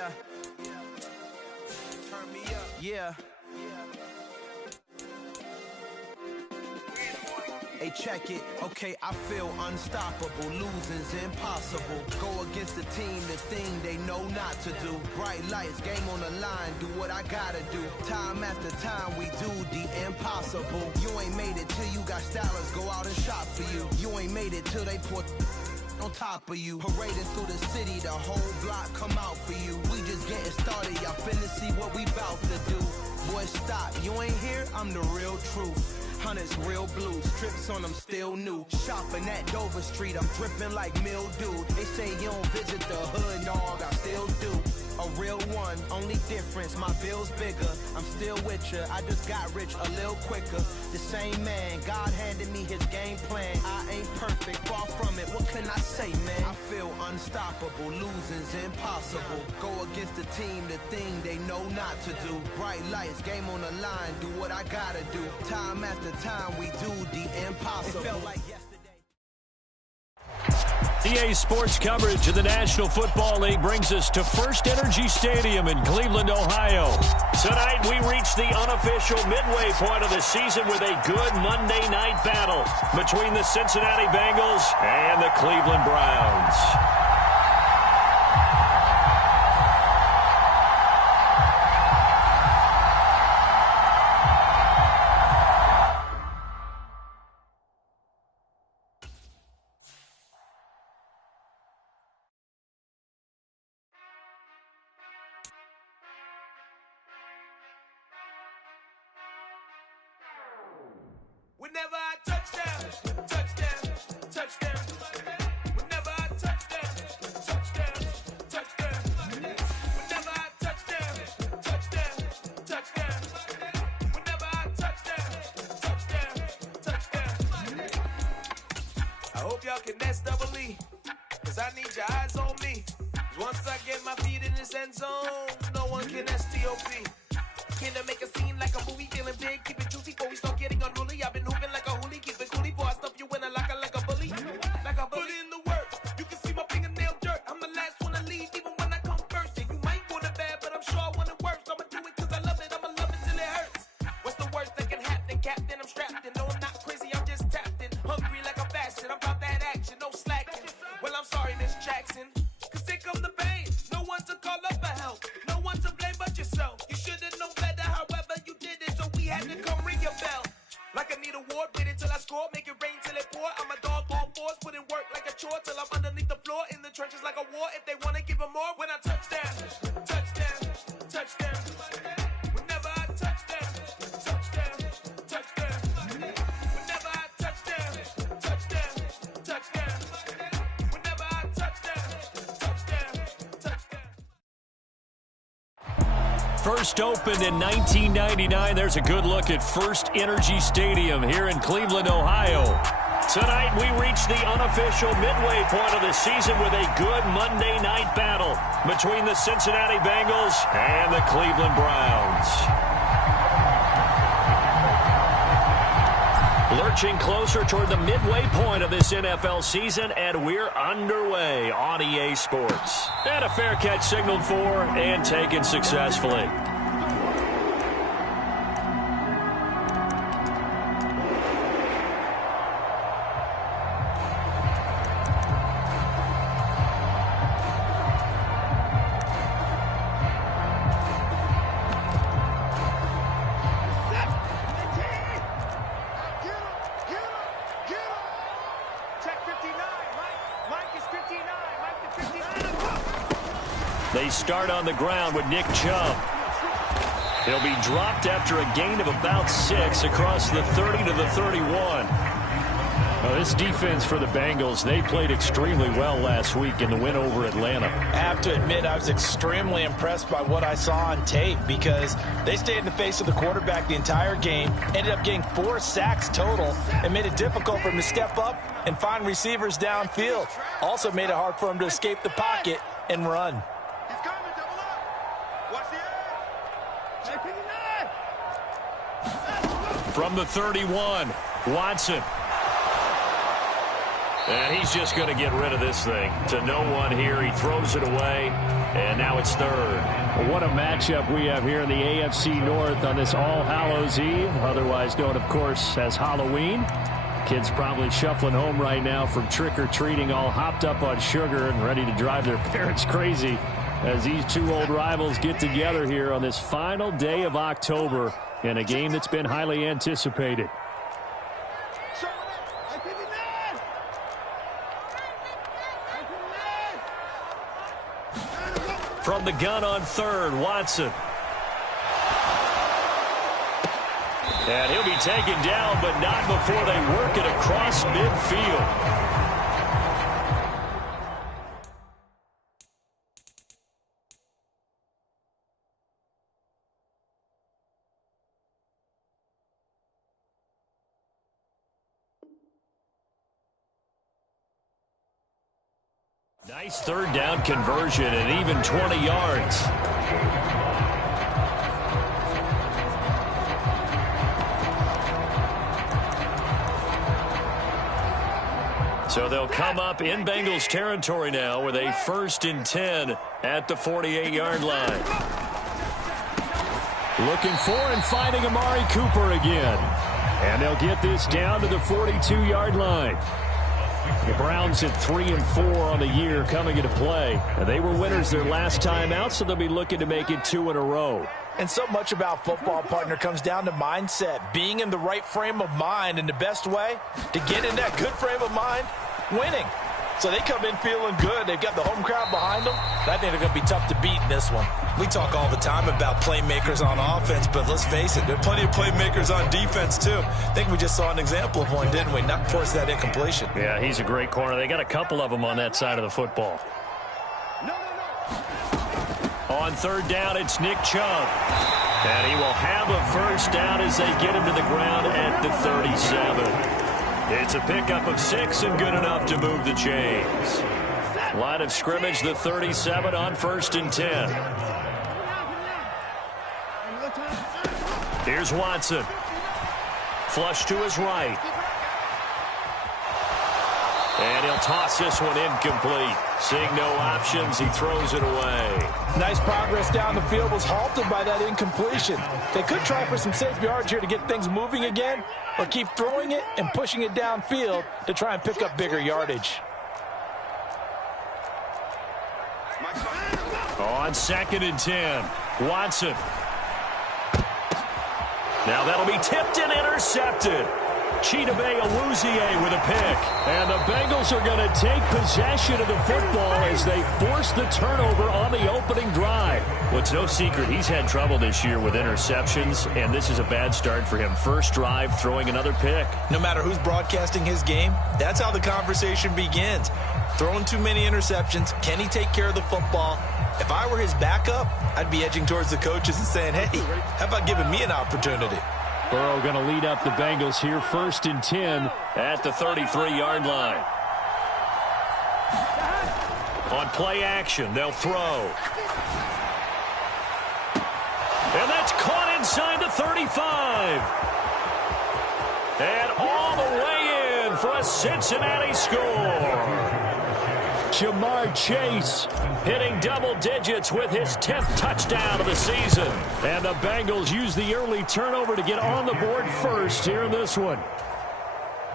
Yeah. Turn me up. Yeah. Hey, check it. Okay, I feel unstoppable. Losing's impossible. Go against the team, the thing they know not to do. Bright lights, game on the line. Do what I gotta do. Time after time, we do the impossible. You ain't made it till you got stylers go out and shop for you. You ain't made it till they put on top of you. Parading through the city, the whole block come out for you. We just getting started, y'all finna see what we bout to do. Boy, stop, you ain't here, I'm the real truth. Hunters real blue, strips on them still new. Shopping at Dover Street, I'm dripping like mildew. They say you don't visit the hood, dog, I still do. A real one, only difference, my bill's bigger. I'm still with ya, I just got rich a little quicker. The same man, God handed me his game plan. I ain't perfect, far from it, what can I say, man? I feel unstoppable, losing's impossible. Go against the team, the thing they know not to do. Bright lights, game on the line, do what I gotta do. Time after time, we do the impossible. It felt like yesterday. EA Sports coverage of the National Football League brings us to First Energy Stadium in Cleveland, Ohio. Tonight, we reach the unofficial midway point of the season with a good Monday night battle between the Cincinnati Bengals and the Cleveland Browns. Whenever I touchdown, touchdown, touchdown. Whenever I touchdown, touchdown, touchdown. Whenever I touchdown, touchdown, touchdown. Whenever I touchdown, touchdown, touchdown. I hope y'all can nest double E, cause I need your eyes on me. Once I get my feet in this end zone, no one can STOP. Can I make a scene like a movie, feeling big, keep it juicy before we start getting unruly. I've been hooping like a hoolie, keep it coolie before I stuff you in a locker like a bully. Like a bully. Put in the work, you can see my fingernail dirt. I'm the last one to leave, even when I come first. And you might want it bad, but I'm sure I want it worse. I'ma do it cause I love it, I'ma love it till it hurts. What's the worst that can happen, Captain? I'm strapped in, no I'm not crazy, I'm just tapped in. Hungry like a bastard, I'm about that action, no slacking. Well, I'm sorry, Miss Jackson, cause here come the pain. No one to call up for help, no one to blame but yourself. You should've known better, however you did it, so we had to come ring your bell. Like I need a ward, wait until I score, make it rain till it pour. I'm a dog, all fours, put in work like a chore till I'm underneath the floor, in the trenches like a war. If they wanna give them more, when I touchdown, touchdown, touchdown. Whenever I touchdown, touchdown, touchdown. Whenever I touchdown, touchdown, touchdown. Whenever I touchdown, touchdown, touchdown. First opened in 1999, there's a good look at First Energy Stadium here in Cleveland, Ohio. Tonight, we reach the unofficial midway point of the season with a good Monday night battle between the Cincinnati Bengals and the Cleveland Browns. Lurching closer toward the midway point of this NFL season, and we're underway on EA Sports. And a fair catch signaled for and taken successfully. They start on the ground with Nick Chubb. He'll be dropped after a gain of about 6 across the 30 to the 31. Well, this defense for the Bengals, they played extremely well last week in the win over Atlanta. I have to admit, I was extremely impressed by what I saw on tape because they stayed in the face of the quarterback the entire game, ended up getting 4 sacks total, and made it difficult for him to step up and find receivers downfield. Also made it hard for him to escape the pocket and run. From the 31, Watson. And he's just going to get rid of this thing. To no one here. He throws it away. And now it's third. What a matchup we have here in the AFC North on this All Hallows Eve, otherwise known, of course, as Halloween. Kids probably shuffling home right now from trick-or-treating, all hopped up on sugar and ready to drive their parents crazy as these two old rivals get together here on this final day of October in a game that's been highly anticipated. From the gun on third, Watson. And he'll be taken down, but not before they work it across midfield. Nice third down conversion and even 20 yards. So they'll come up in Bengals territory now with a 1st and 10 at the 48-yard line. Looking for and finding Amari Cooper again. And they'll get this down to the 42-yard line. The Browns at 3-4 on the year coming into play. And they were winners their last time out, so they'll be looking to make it 2 in a row. And so much about football, partner, comes down to mindset. Being in the right frame of mind, and the best way to get in that good frame of mind, winning. So they come in feeling good. They've got the home crowd behind them. I think they're going to be tough to beat in this one. We talk all the time about playmakers on offense, but let's face it, there are plenty of playmakers on defense, too. I think we just saw an example of one, didn't we? Not force that incompletion. Yeah, he's a great corner. They got a couple of them on that side of the football. On third down, it's Nick Chubb. And he will have a first down as they get him to the ground at the 37. It's a pickup of 6 and good enough to move the chains. Line of scrimmage, the 37 on 1st and 10. Here's Watson. Flush to his right. And he'll toss this one incomplete. Seeing no options, he throws it away. Nice progress down the field, was halted by that incompletion. They could try for some safe yards here to get things moving again, or keep throwing it and pushing it downfield to try and pick up bigger yardage. On 2nd and 10, Watson. Now that'll be tipped and intercepted. Chidobe Awuzie with a pick. And the Bengals are going to take possession of the football as they force the turnover on the opening drive. Well, it's no secret he's had trouble this year with interceptions, and this is a bad start for him. First drive, throwing another pick. No matter who's broadcasting his game, that's how the conversation begins. Throwing too many interceptions, can he take care of the football? If I were his backup, I'd be edging towards the coaches and saying, hey, how about giving me an opportunity? Burrow going to lead up the Bengals here, 1st and 10 at the 33-yard line. On play action, they'll throw. And that's caught inside the 35. And all the way in for a Cincinnati score. Jamar Chase hitting double digits with his 10th touchdown of the season. And the Bengals use the early turnover to get on the board first here in this one.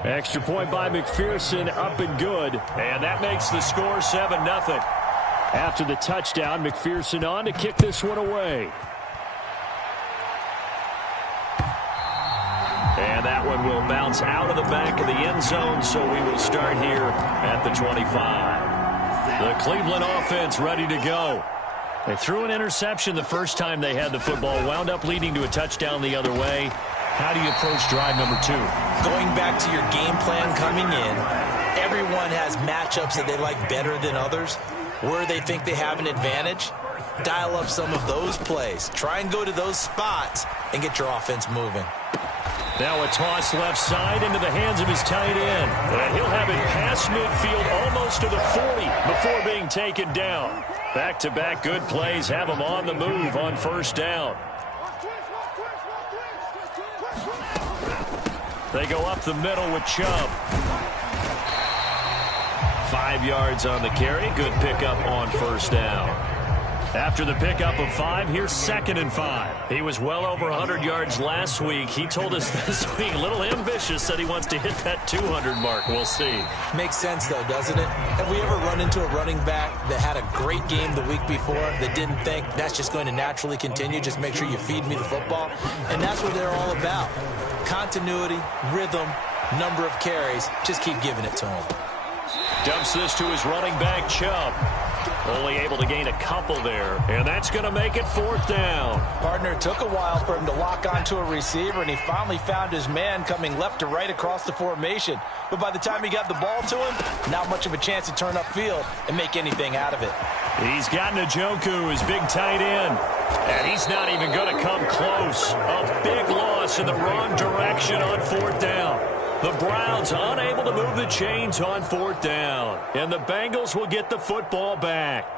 Extra point by McPherson, up and good. And that makes the score 7-0. After the touchdown, McPherson on to kick this one away. And that one will bounce out of the back of the end zone, so we will start here at the 25. The Cleveland offense ready to go. They threw an interception the first time they had the football, wound up leading to a touchdown the other way. How do you approach drive number 2? Going back to your game plan coming in, everyone has matchups that they like better than others. Where they think they have an advantage, dial up some of those plays. Try and go to those spots and get your offense moving. Now a toss left side into the hands of his tight end. And he'll have it past midfield almost to the 40 before being taken down. Back-to-back good plays have him on the move on first down. They go up the middle with Chubb. 5 yards on the carry. Good pickup on first down. After the pickup of 5, here's 2nd and 5. He was well over 100 yards last week. He told us this week, a little ambitious, said he wants to hit that 200 mark. We'll see. Makes sense, though, doesn't it? Have we ever run into a running back that had a great game the week before that didn't think that's just going to naturally continue? Just make sure you feed me the football. And that's what they're all about. Continuity, rhythm, number of carries. Just keep giving it to him. Dumps this to his running back, Chubb. Only able to gain a couple there, and that's going to make it 4th down. Partner, it took a while for him to lock onto a receiver, and he finally found his man coming left to right across the formation. But by the time he got the ball to him, not much of a chance to turn upfield and make anything out of it. He's got Njoku, his big tight end, and he's not even going to come close. A big loss in the wrong direction on 4th down. The Browns unable to move the chains on 4th down. And the Bengals will get the football back.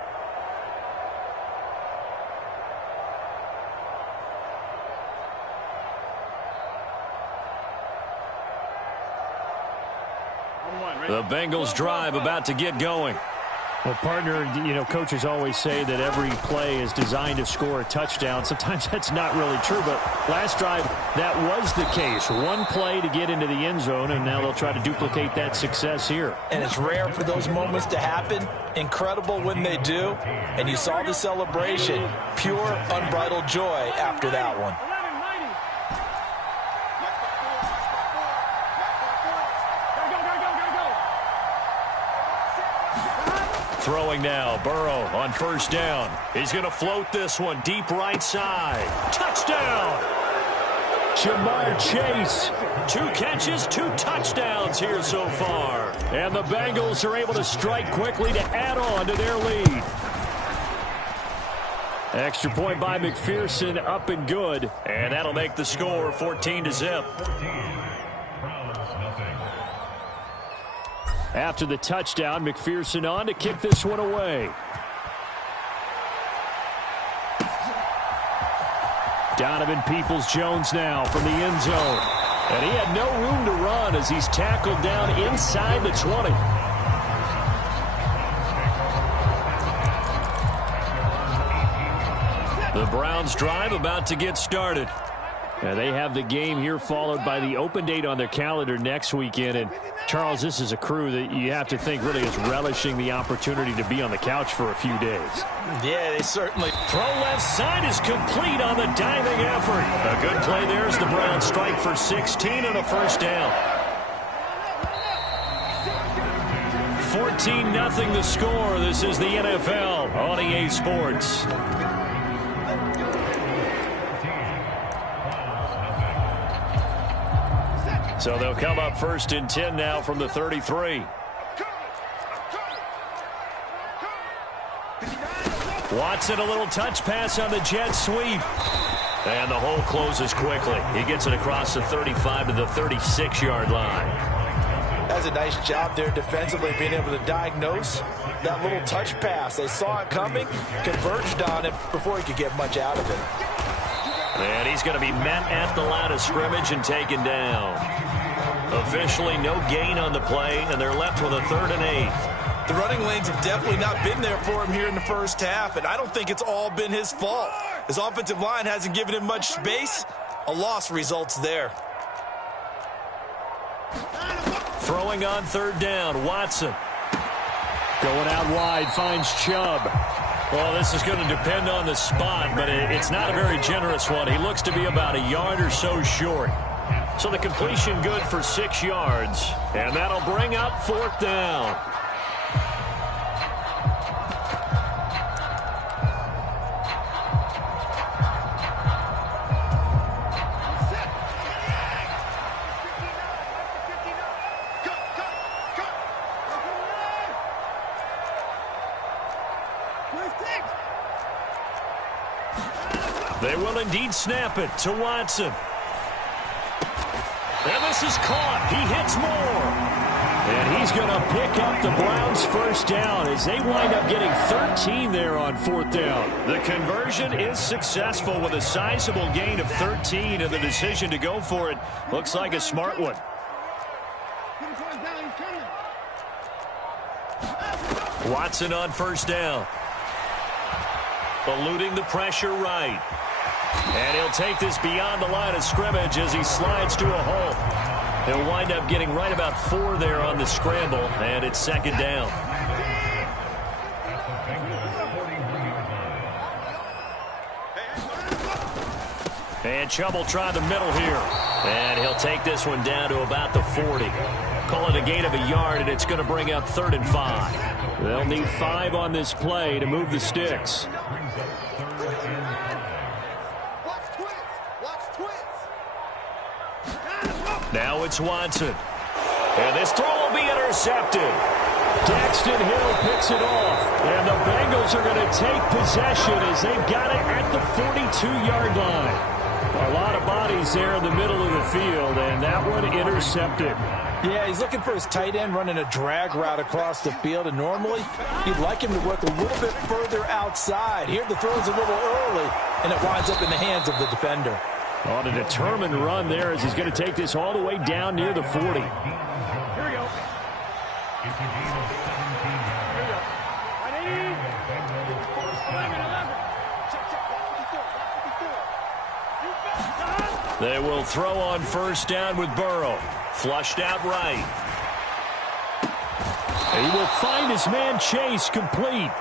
The Bengals drive about to get going. Well, partner, you know, coaches always say that every play is designed to score a touchdown. Sometimes that's not really true, but last drive, that was the case. One play to get into the end zone, and now they'll try to duplicate that success here. And it's rare for those moments to happen. Incredible when they do. And you saw the celebration. Pure, unbridled joy after that one. Throwing now, Burrow on 1st down. He's going to float this one deep right side. Touchdown! Jamar Chase. 2 catches, 2 touchdowns here so far. And the Bengals are able to strike quickly to add on to their lead. Extra point by McPherson, up and good. And that'll make the score 14-0. After the touchdown, McPherson on to kick this one away. Donovan Peoples-Jones now from the end zone. And he had no room to run as he's tackled down inside the 20. The Browns drive about to get started. They have the game here followed by the open date on their calendar next weekend. And Charles, this is a crew that you have to think really is relishing the opportunity to be on the couch for a few days. Yeah, they certainly. Throw left side is complete on the diving effort. A good play there as the Browns strike for 16 and a 1st down. 14-0 the score. This is the NFL on EA Sports. So they'll come up 1st and 10 now from the 33. Watson, a little touch pass on the jet sweep. And the hole closes quickly. He gets it across the 35 to the 36-yard line. That's a nice job there defensively, being able to diagnose that little touch pass. They saw it coming, converged on it before he could get much out of it. And he's going to be met at the line of scrimmage and taken down. Officially no gain on the play, and they're left with a 3rd and 8. The running lanes have definitely not been there for him here in the 1st half, and I don't think it's all been his fault. His offensive line hasn't given him much space. A loss results there. Throwing on 3rd down, Watson. Going out wide, finds Chubb. Well, this is going to depend on the spot, but it's not a very generous one. He looks to be about a yard or so short. So the completion good for 6 yards, and that'll bring up 4th down. They will indeed snap it to Watson. And this is caught. He hits more. And he's going to pick up the Browns' 1st down as they wind up getting 13 there on 4th down. The conversion is successful with a sizable gain of 13, and the decision to go for it looks like a smart one. Watson on 1st down. eluding the pressure right. And he'll take this beyond the line of scrimmage as he slides to a hole. He'll wind up getting right about 4 there on the scramble, and it's second down. And Chubb will try the middle here. And he'll take this one down to about the 40. Call it a gain of a yard, and it's going to bring up 3rd and 5. They'll need 5 on this play to move the sticks. Now it's Watson. And this throw will be intercepted. Daxton Hill picks it off. And the Bengals are going to take possession as they've got it at the 42-yard line. A lot of bodies there in the middle of the field, and that one intercepted. Yeah, he's looking for his tight end running a drag route across the field, and normally you'd like him to work a little bit further outside. Here the throw's a little early, and it winds up in the hands of the defender. On a determined run there as he's going to take this all the way down near the 40. Here we go. They will throw on first down with Burrow. Flushed out right. He will find his man Chase complete.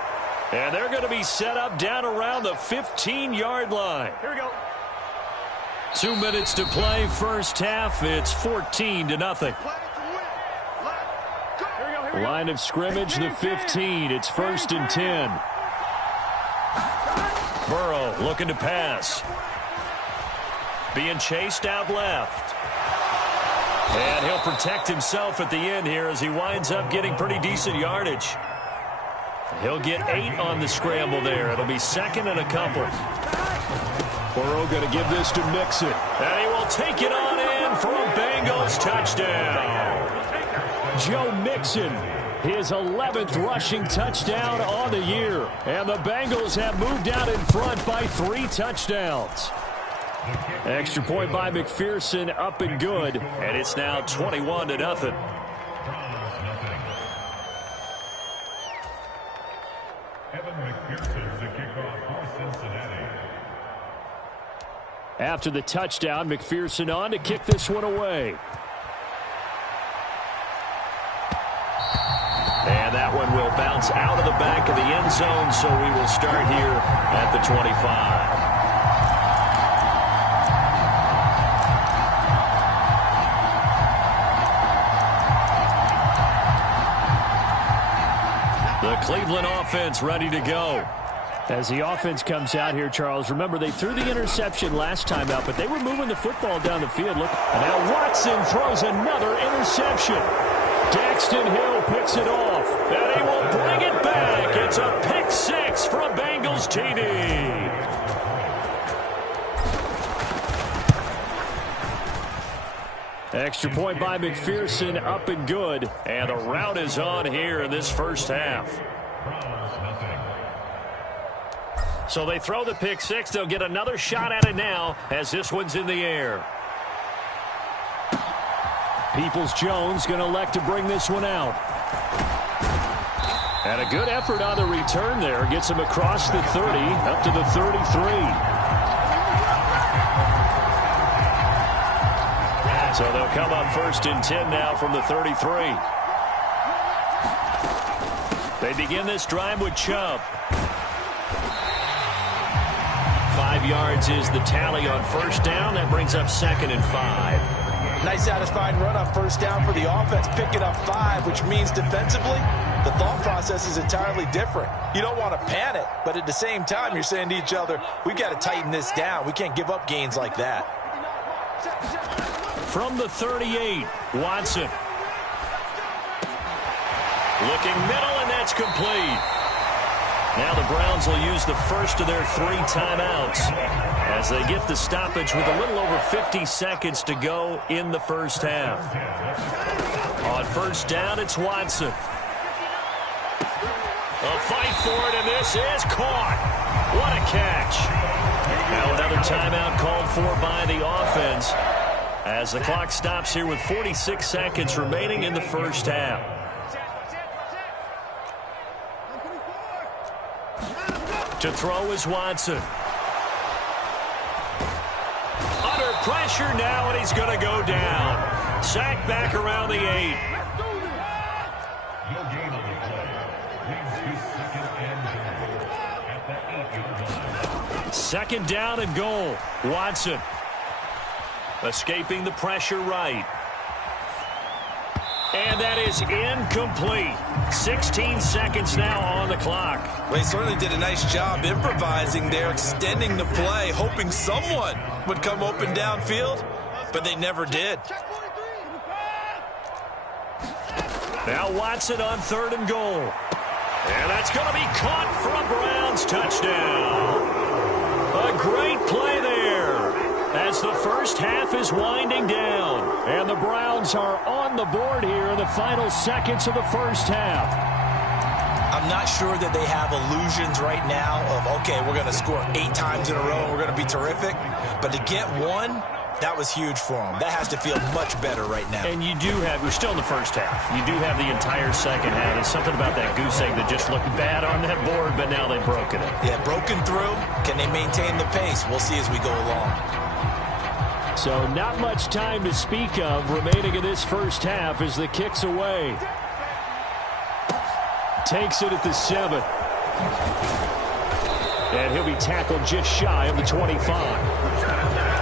And they're going to be set up down around the 15-yard line. Here we go. 2 minutes to play first half. It's 14-0. Line of scrimmage, the 15. It's 1st and 10. Burrow looking to pass. Being chased out left. And he'll protect himself at the end here as he winds up getting pretty decent yardage. He'll get 8 on the scramble there. It'll be 2nd and a couple. Burrow going to give this to Mixon. And he will take it on in for a Bengals touchdown. Joe Mixon, his 11th rushing touchdown on the year. And the Bengals have moved out in front by 3 touchdowns. Extra point by McPherson, up and good. And it's now 21-0. After the touchdown, McPherson on to kick this one away. And that one will bounce out of the back of the end zone, so we will start here at the 25. The Cleveland offense ready to go. As the offense comes out here, Charles, remember they threw the interception last time out, but they were moving the football down the field. Look, and now Watson throws another interception. Daxton Hill picks it off, and he will bring it back. It's a pick 6 for a Bengals TD. Extra point by McPherson, up and good. And the route is on here in this first half. So they throw the pick 6. They'll get another shot at it now as this one's in the air. Peoples-Jones going to elect to bring this one out. And a good effort on the return there. Gets him across the 30, up to the 33. So they'll come up 1st and 10 now from the 33. They begin this drive with Chubb. 5 yards is the tally on first down. That brings up 2nd and 5. Nice satisfying run on first down for the offense, picking up 5, which means defensively, the thought process is entirely different. You don't want to panic, but at the same time, you're saying to each other, we've got to tighten this down. We can't give up gains like that. From the 38, Watson. Looking middle, and that's complete. Now the Browns will use the first of their 3 timeouts as they get the stoppage with a little over 50 seconds to go in the first half. On first down, it's Watson. A fight for it, and this is caught. What a catch. Now another timeout called for by the offense as the clock stops here with 46 seconds remaining in the first half. To throw is Watson. Under pressure now, and he's going to go down. Sacked back around the 8. Second down and goal. Watson escaping the pressure right. And that is incomplete. 16 seconds now on the clock. Well, they certainly did a nice job improvising there, extending the play, hoping someone would come open downfield, but they never did. Now Watson on 3rd and goal. And that's going to be caught for a Browns touchdown. A great play there as the first half is winding down. And the Browns are on the board here in the final seconds of the first half. I'm not sure that they have illusions right now of, okay, we're going to score 8 times in a row and we're going to be terrific. But to get one, that was huge for them. That has to feel much better right now. And you do have, we're still in the first half. You do have the entire second half. There's something about that goose egg that just looked bad on that board, but now they've broken it. Yeah, broken through. Can they maintain the pace? We'll see as we go along. So not much time to speak of remaining in this first half as the kick's away. Takes it at the 7. And he'll be tackled just shy of the 25.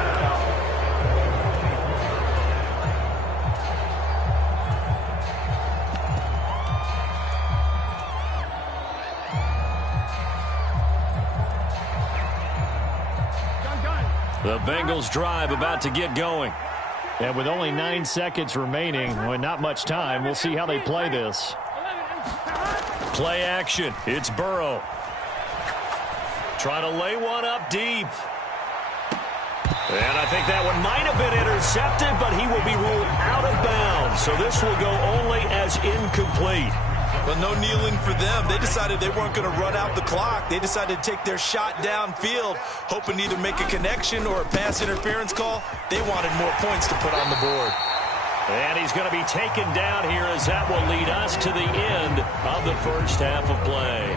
The Bengals drive about to get going. And with only 9 seconds remaining, well, not much time, we'll see how they play this. Play action. It's Burrow. Trying to lay one up deep. And I think that one might have been intercepted, but he will be ruled out of bounds. So this will go only as incomplete. Well, no kneeling for them. They decided they weren't going to run out the clock. They decided to take their shot downfield, hoping to either make a connection or a pass interference call. They wanted more points to put on the board. And he's going to be taken down here as that will lead us to the end of the first half of play.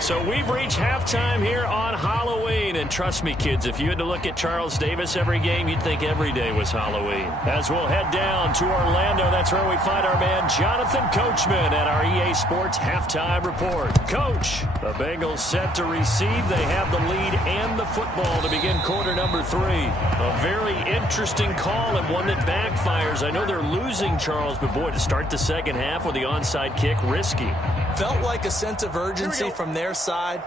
So we've reached halftime here on Halloween. And trust me, kids, if you had to look at Charles Davis every game, you'd think every day was Halloween. As we'll head down to Orlando, that's where we find our man Jonathan Coachman at our EA Sports Halftime Report. Coach, the Bengals set to receive. They have the lead and the football to begin quarter number 3. A very interesting call and one that backfires. I know they're losing, Charles, but boy, to start the second half with the onside kick, risky. Felt like a sense of urgency from their side,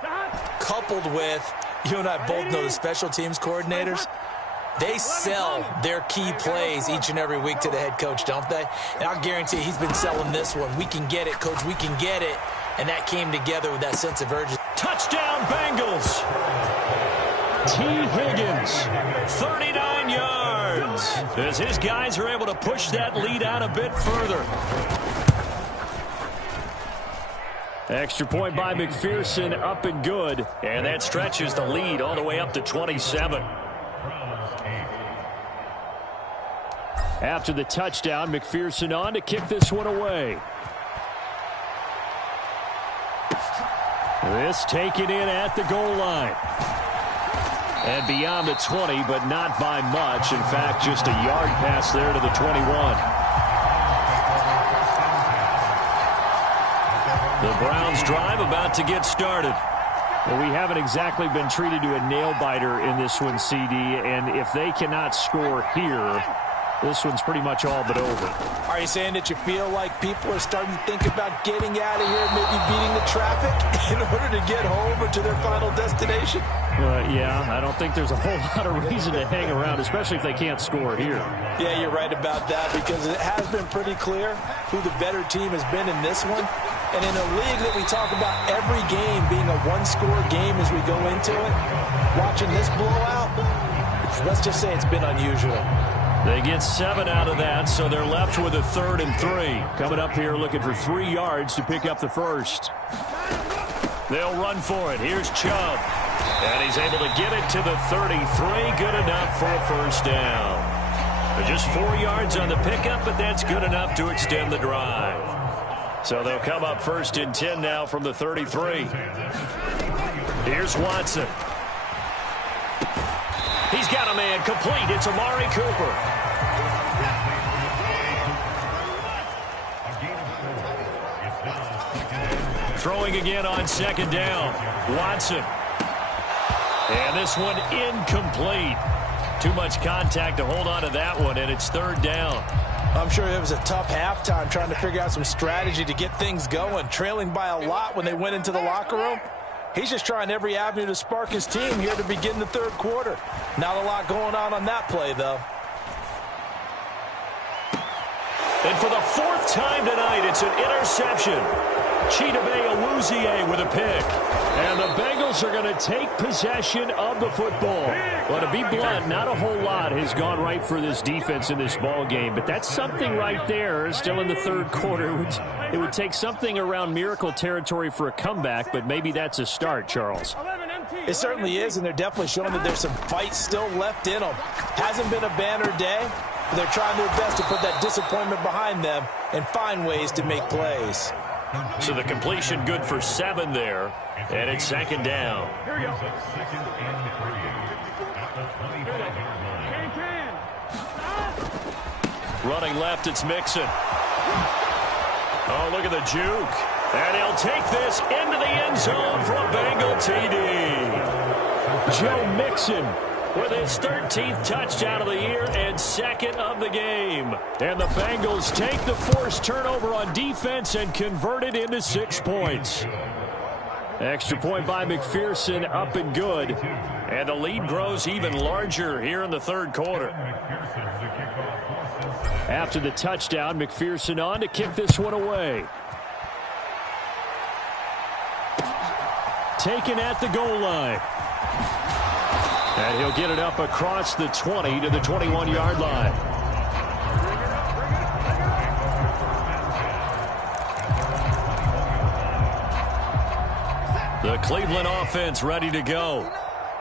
coupled with, you and I both know the special teams coordinators, they sell their key plays each and every week to the head coach, don't they? And I'll guarantee he's been selling this one. We can get it, coach, we can get it. And that came together with that sense of urgency. Touchdown, Bengals. T. Higgins, 39 yards. As his guys are able to push that lead out a bit further. Extra point by McPherson, up and good. And that stretches the lead all the way up to 27. After the touchdown, McPherson on to kick this one away. This taken in at the goal line. And beyond the 20, but not by much. In fact, just a yard pass there to the 21. The Browns drive about to get started. Well, we haven't exactly been treated to a nail-biter in this one, CD, and if they cannot score here, this one's pretty much all but over. Are you saying that you feel like people are starting to think about getting out of here, maybe beating the traffic in order to get home or to their final destination? Yeah, I don't think there's a whole lot of reason to hang around, especially if they can't score here. Yeah, you're right about that, because it has been pretty clear who the better team has been in this one. And in a league that we talk about every game being a one-score game as we go into it, watching this blowout, let's just say it's been unusual. They get 7 out of that, so they're left with a 3rd and 3. Coming up here looking for 3 yards to pick up the first. They'll run for it. Here's Chubb. And he's able to get it to the 33. Good enough for a first down. They're just 4 yards on the pickup, but that's good enough to extend the drive. So they'll come up 1st and 10 now from the 33. Here's Watson. He's got a man complete. It's Amari Cooper. Throwing again on second down. Watson. And this one incomplete. Too much contact to hold on to that one, and it's third down. I'm sure it was a tough halftime trying to figure out some strategy to get things going. Trailing by a lot when they went into the locker room. He's just trying every avenue to spark his team here to begin the third quarter. Not a lot going on that play, though. And for the fourth time tonight, it's an interception. Chidobe Awuzie with a pick. And the Bengals are going to take possession of the football. Well, to be blunt, not a whole lot has gone right for this defense in this ball game, but that's something right there. Still in the third quarter. It would take something around miracle territory for a comeback, but maybe that's a start, Charles. It certainly is, and they're definitely showing that there's some fight still left in them. Hasn't been a banner day, but they're trying their best to put that disappointment behind them and find ways to make plays. So the completion good for 7 there, and it's second down. Running left, it's Mixon. Oh, look at the juke. And he'll take this into the end zone for a Bengal TD. Joe Mixon with his 13th touchdown of the year and second of the game. And the Bengals take the forced turnover on defense and convert it into 6 points. Extra point by McPherson, up and good. And the lead grows even larger here in the third quarter. After the touchdown, McPherson on to kick this one away. Taken at the goal line. And he'll get it up across the 20 to the 21-yard line. The Cleveland offense ready to go.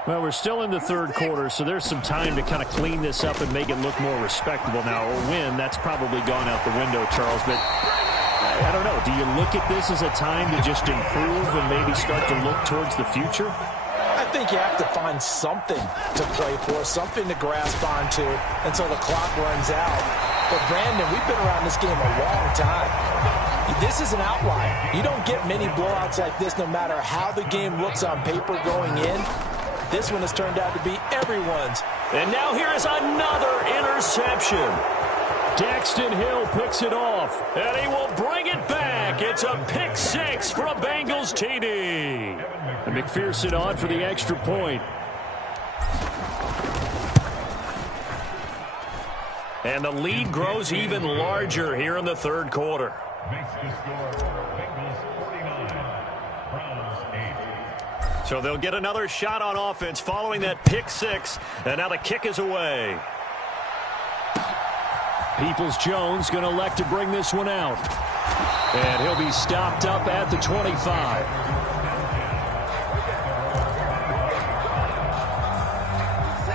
Well, we're still in the third quarter, so there's some time to kind of clean this up and make it look more respectable now. Or win, that's probably gone out the window, Charles. But I don't know. Do you look at this as a time to just improve and maybe start to look towards the future? I think you have to find something to play for, something to grasp onto until the clock runs out. But, Brandon, we've been around this game a long time. This is an outlier. You don't get many blowouts like this no matter how the game looks on paper going in. This one has turned out to be everyone's. And now here is another interception. Daxton Hill picks it off, and he will bring it back. It's a pick 6 for a Bengals TD. And McPherson on for the extra point. And the lead grows even larger here in the third quarter. Makes the score, Bengals 49, Browns 8. So they'll get another shot on offense following that pick 6, and now the kick is away. Peoples-Jones going to elect to bring this one out. And he'll be stopped up at the 25.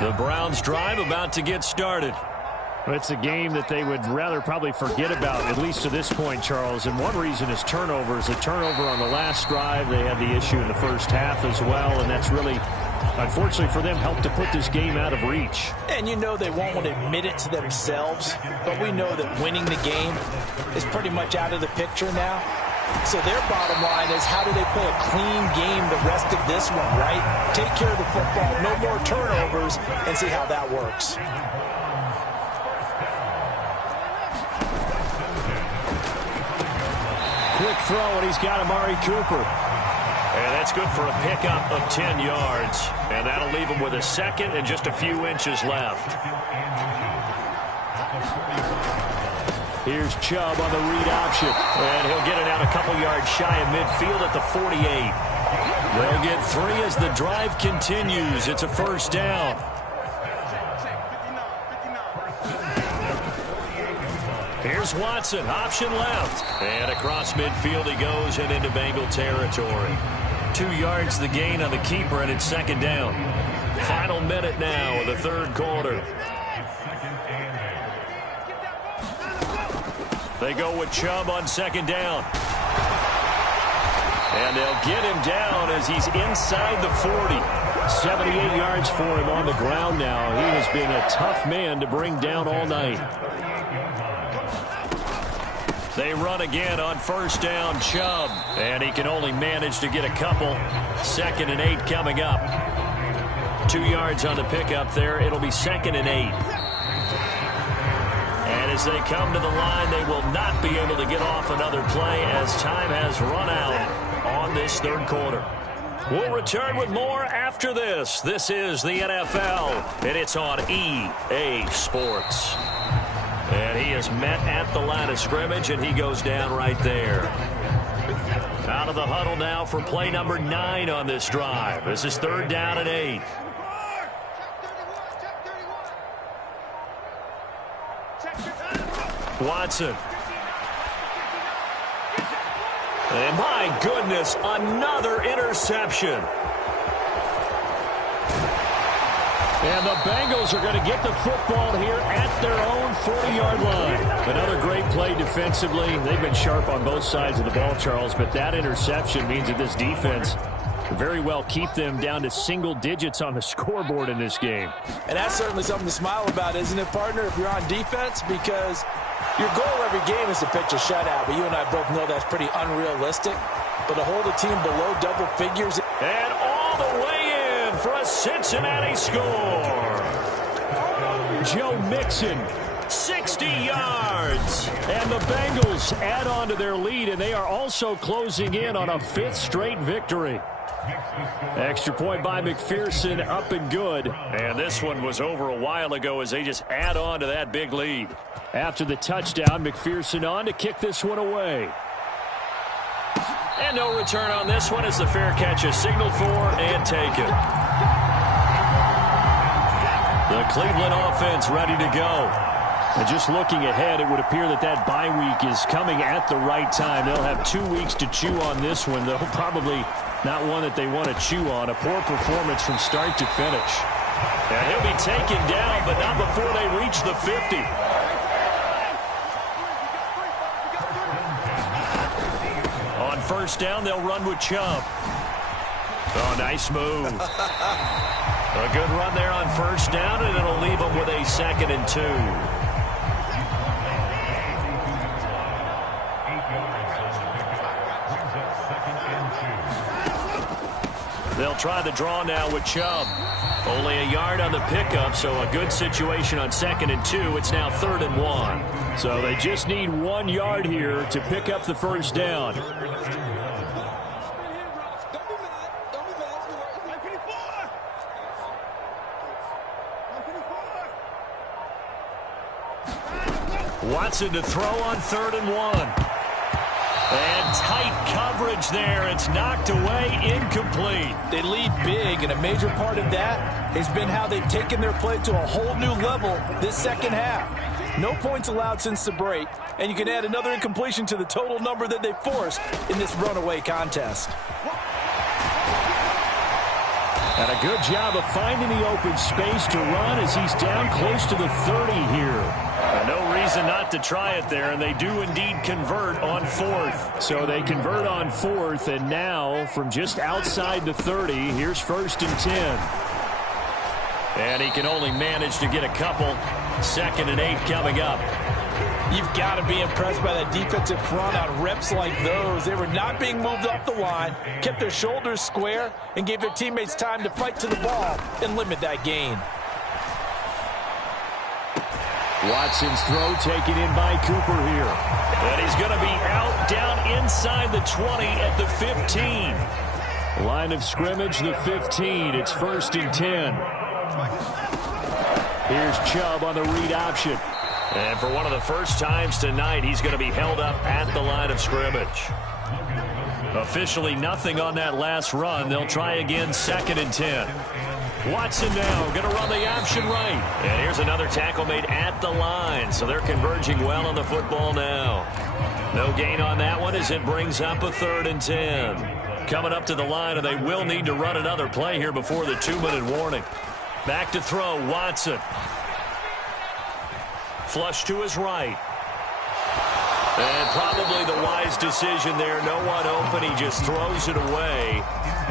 The Browns drive about to get started. It's a game that they would rather probably forget about, at least to this point, Charles. And one reason is turnovers. A turnover on the last drive. They had the issue in the first half as well, and that's really, unfortunately for them, helped to put this game out of reach. And you know they won't want to admit it to themselves, but we know that winning the game is pretty much out of the picture now. So their bottom line is, how do they play a clean game the rest of this one, right? Take care of the football, no more turnovers, and see how that works. Quick throw, and he's got Amari Cooper. And that's good for a pickup of 10 yards. And that'll leave him with a second and just a few inches left. Here's Chubb on the read option. And he'll get it out a couple yards shy of midfield at the 48. They'll get 3 as the drive continues. It's a first down. Here's Watson, option left. And across midfield he goes and into Bengal territory. 2 yards the gain on the keeper, and it's second down. Final minute now of the third quarter. They go with Chubb on second down. And they'll get him down as he's inside the 40. 78 yards for him on the ground now. He has been a tough man to bring down all night. They run again on first down, Chubb. And he can only manage to get a couple. 2nd and 8 coming up. 2 yards on the pickup there. It'll be 2nd and 8. And as they come to the line, they will not be able to get off another play as time has run out on this third quarter. We'll return with more after this. This is the NFL, and it's on EA Sports. And he is met at the line of scrimmage, and he goes down right there. Out of the huddle now for play number 9 on this drive. This is 3rd down and 8. Watson. And my goodness, another interception. And the Bengals are going to get the football here at their own 40-yard line. Another great play defensively. They've been sharp on both sides of the ball, Charles, but that interception means that this defense very well keep them down to single digits on the scoreboard in this game. And that's certainly something to smile about, isn't it, partner, if you're on defense? Because your goal every game is to pitch a shutout, but you and I both know that's pretty unrealistic. But to hold a team below double figures. And all the way in for a Cincinnati score. Joe Mixon, 60 yards. and the Bengals add on to their lead, and they are also closing in on a 5th straight victory. Extra point by McPherson, up and good. And this one was over a while ago as they just add on to that big lead. After the touchdown, McPherson on to kick this one away. And no return on this one as the fair catch is signaled for and taken. The Cleveland offense ready to go. And just looking ahead, it would appear that that bye week is coming at the right time. They'll have 2 weeks to chew on this one, though probably not one that they want to chew on. A poor performance from start to finish. And he'll be taken down, but not before they reach the 50. On first down, they'll run with Chubb. Oh, nice move. A good run there on first down, and it'll leave them with a 2nd and 2. They'll try the draw now with Chubb. Only a yard on the pickup, so a good situation on 2nd and 2. It's now 3rd and 1. So they just need 1 yard here to pick up the first down. Watson to throw on 3rd and 1. And tight coverage there. It's knocked away, incomplete. They lead big, and a major part of that has been how they've taken their play to a whole new level this second half. No points allowed since the break, and you can add another incompletion to the total number that they forced in this runaway contest. And a good job of finding the open space to run as he's down close to the 30 here. No reason not to try it there, and they do indeed convert on 4th. So they convert on 4th, and now from just outside the 30, here's 1st and 10. And he can only manage to get a couple. 2nd and 8 coming up. You've got to be impressed by that defensive front on reps like those. They were not being moved off the line, kept their shoulders square, and gave their teammates time to fight to the ball and limit that gain. Watson's throw taken in by Cooper here. And he's going to be out down inside the 20 at the 15. Line of scrimmage, the 15. It's 1st and 10. Here's Chubb on the read option. And for one of the first times tonight, he's going to be held up at the line of scrimmage. Officially nothing on that last run. They'll try again, 2nd and 10. Watson now going to run the option right. And here's another tackle made at the line. So they're converging well on the football now. No gain on that one as it brings up a 3rd and 10. Coming up to the line, and they will need to run another play here before the 2-minute warning. Back to throw, Watson. Flush to his right. And probably the wise decision there. No one open. He just throws it away.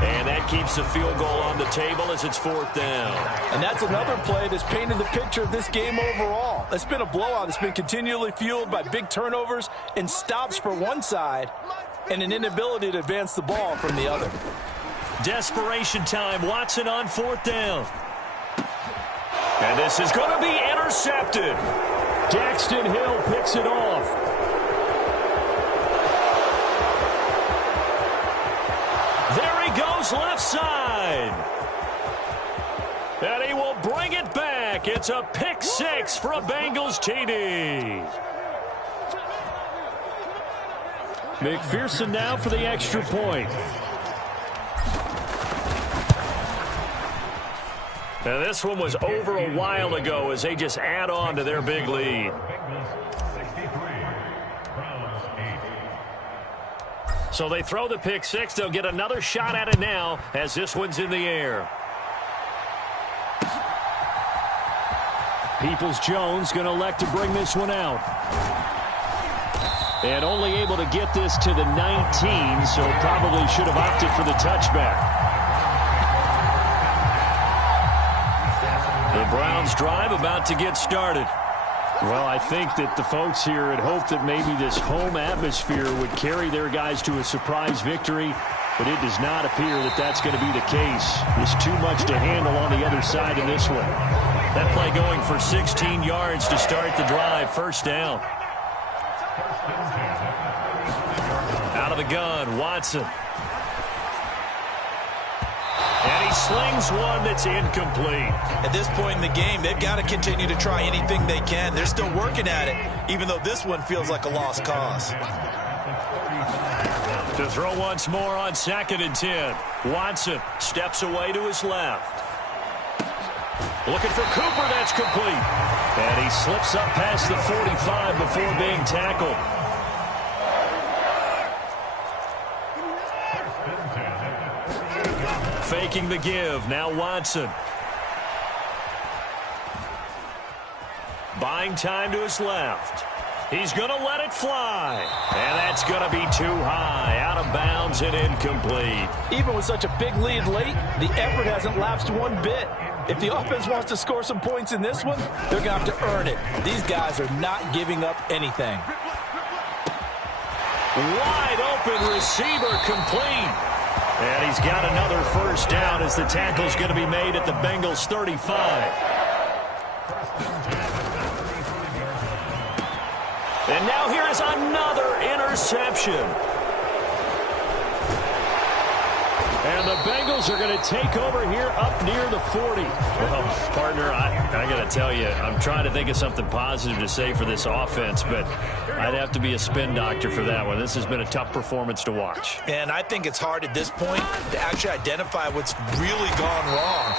And keeps the field goal on the table as it's 4th down. And that's another play that's painted the picture of this game overall. It's been a blowout. It's been continually fueled by big turnovers and stops for one side and an inability to advance the ball from the other. Desperation time. Watson on 4th down. And this is going to be intercepted. Daxton Hill picks it off. There he goes left side. And he will bring it back. It's a pick 6 for a Bengals TD. McPherson now for the extra point. Now this one was over a while ago as they just add on to their big lead. So they throw the pick 6. They'll get another shot at it now as this one's in the air. Peoples-Jones going to elect to bring this one out. And only able to get this to the 19, so probably should have opted for the touchback. The Browns drive about to get started. Well, I think that the folks here had hoped that maybe this home atmosphere would carry their guys to a surprise victory, but it does not appear that that's going to be the case. There's too much to handle on the other side in this one. That play going for 16 yards to start the drive. 1st down. Out of the gun, Watson. And he slings one that's incomplete. At this point in the game, they've got to continue to try anything they can. They're still working at it, even though this one feels like a lost cause. To throw once more on 2nd and 10. Watson steps away to his left. Looking for Cooper, that's complete. And he slips up past the 45 before being tackled. Faking the give. Now Watson. Buying time to his left. He's going to let it fly. And that's going to be too high. Out of bounds and incomplete. Even with such a big lead late, the effort hasn't lapsed one bit. If the offense wants to score some points in this one, they're going to have to earn it. These guys are not giving up anything. Wide open receiver complete. And he's got another 1st down as the tackle's going to be made at the Bengals 35. And now here is another interception. And the Bengals are going to take over here up near the 40. Well, partner, I got to tell you, I'm trying to think of something positive to say for this offense, but I'd have to be a spin doctor for that one. This has been a tough performance to watch. And I think it's hard at this point to actually identify what's really gone wrong.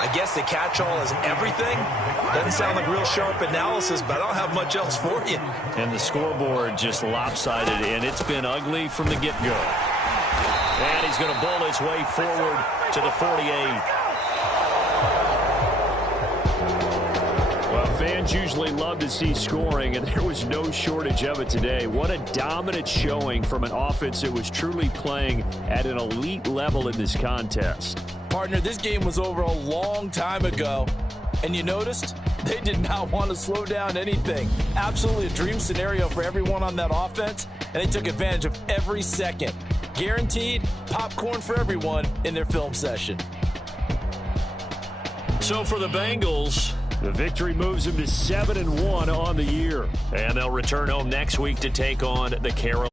I guess the catch-all is everything. Doesn't sound like real sharp analysis, but I don't have much else for you. And the scoreboard just lopsided, and it's been ugly from the get-go. And he's going to bowl his way forward to the 48. Well, fans usually love to see scoring, and there was no shortage of it today. What a dominant showing from an offense that was truly playing at an elite level in this contest. Partner, this game was over a long time ago, and you noticed they did not want to slow down anything. Absolutely a dream scenario for everyone on that offense, and they took advantage of every second. Guaranteed popcorn for everyone in their film session. So for the Bengals, the victory moves them to 7-1 on the year. And they'll return home next week to take on the Carolina.